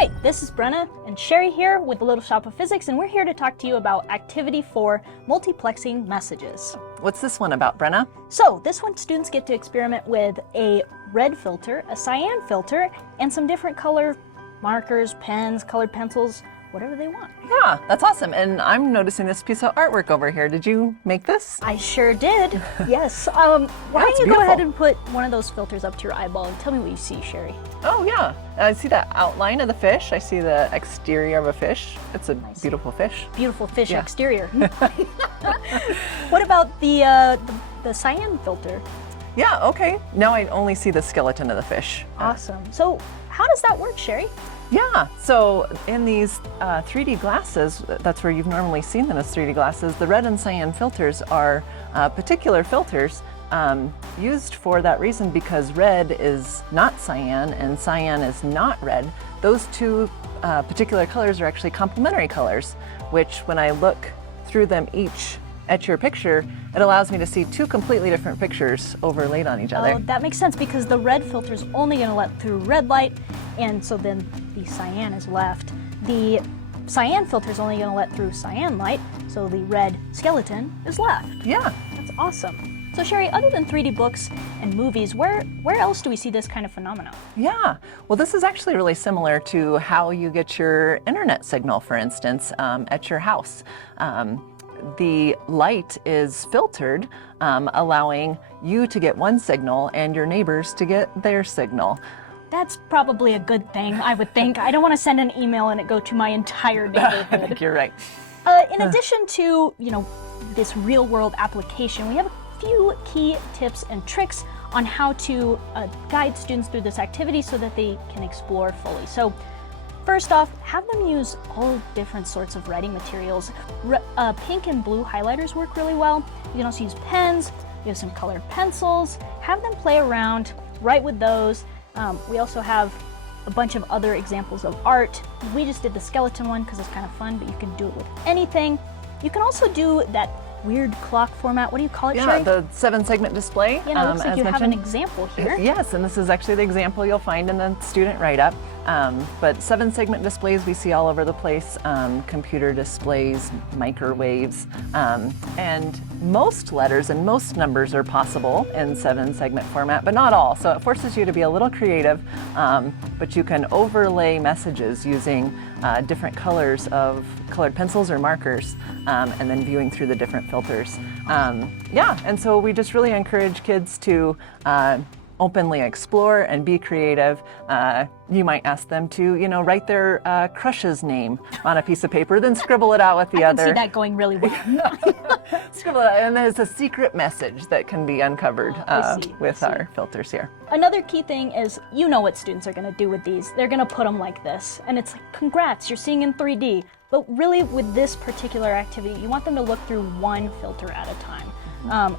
Hi, this is Brenna and Sherry here with the Little Shop of Physics, and we're here to talk to you about Activity 4, Multiplexing Messages. What's this one about, Brenna? So, this one students get to experiment with a red filter, a cyan filter, and some different color markers, pens, colored pencils, whatever they want. Yeah, that's awesome. And I'm noticing this piece of artwork over here. Did you make this? I sure did, yes. Why don't you go ahead and put one of those filters up to your eyeball and tell me what you see, Sherry. Oh yeah, I see the outline of the fish. I see the exterior of a fish. It's a beautiful fish. Beautiful fish exterior. What about the cyan filter? Yeah, okay. Now I only see the skeleton of the fish. Awesome. So how does that work, Sherry? Yeah, so in these 3D glasses, that's where you've normally seen them as 3D glasses, the red and cyan filters are particular filters used for that reason because red is not cyan and cyan is not red. Those two particular colors are actually complementary colors, which when I look through them each at your picture, it allows me to see two completely different pictures overlaid on each other. Oh, that makes sense because the red filter is only going to let through red light, and so then the cyan is left. The cyan filter is only going to let through cyan light, so the red skeleton is left. Yeah. That's awesome. So Sherry, other than 3D books and movies, where else do we see this kind of phenomenon? Yeah, well this is actually really similar to how you get your internet signal, for instance, at your house. The light is filtered, allowing you to get one signal and your neighbors to get their signal. That's probably a good thing, I would think. I don't want to send an email and it go to my entire neighborhood. I think you're right. In addition to, this real-world application, we have a few key tips and tricks on how to guide students through this activity so that they can explore fully. So, first off, have them use all different sorts of writing materials. Pink and blue highlighters work really well. You can also use pens, you have some colored pencils. Have them play around, write with those. We also have a bunch of other examples of art. We just did the skeleton one because it's kind of fun, but you can do it with anything. You can also do that weird clock format. What do you call it, Sherry? Yeah, the 7-segment display. Yeah, it looks like you have an example here. Yes, and this is actually the example you'll find in the student write-up. But 7-segment displays we see all over the place, computer displays, microwaves, and most letters and most numbers are possible in 7-segment format, but not all. So it forces you to be a little creative, but you can overlay messages using different colors of colored pencils or markers, and then viewing through the different filters. Yeah, and so we just really encourage kids to openly explore and be creative. You might ask them to, write their crush's name on a piece of paper, then scribble it out with the other. I can see that going really well. Scribble it out, and there's a secret message that can be uncovered with our filters here. Another key thing is, what students are going to do with these. They're going to put them like this, and it's like, congrats, you're seeing in 3D. But really, with this particular activity, you want them to look through one filter at a time.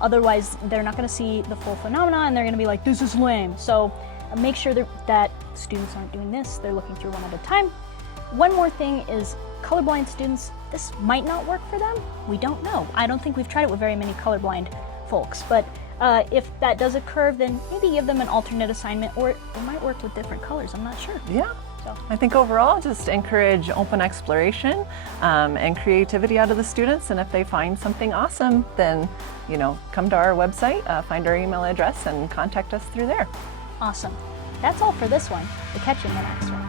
Otherwise, they're not going to see the full phenomena, and they're going to be like, this is lame. So make sure that students aren't doing this. They're looking through one at a time. One more thing is colorblind students, this might not work for them. We don't know. I don't think we've tried it with very many colorblind folks. But if that does occur, then maybe give them an alternate assignment, or it might work with different colors. I'm not sure. Yeah. I think overall, just encourage open exploration and creativity out of the students. And if they find something awesome, then, come to our website, find our email address, and contact us through there. Awesome. That's all for this one. We'll catch you in the next one.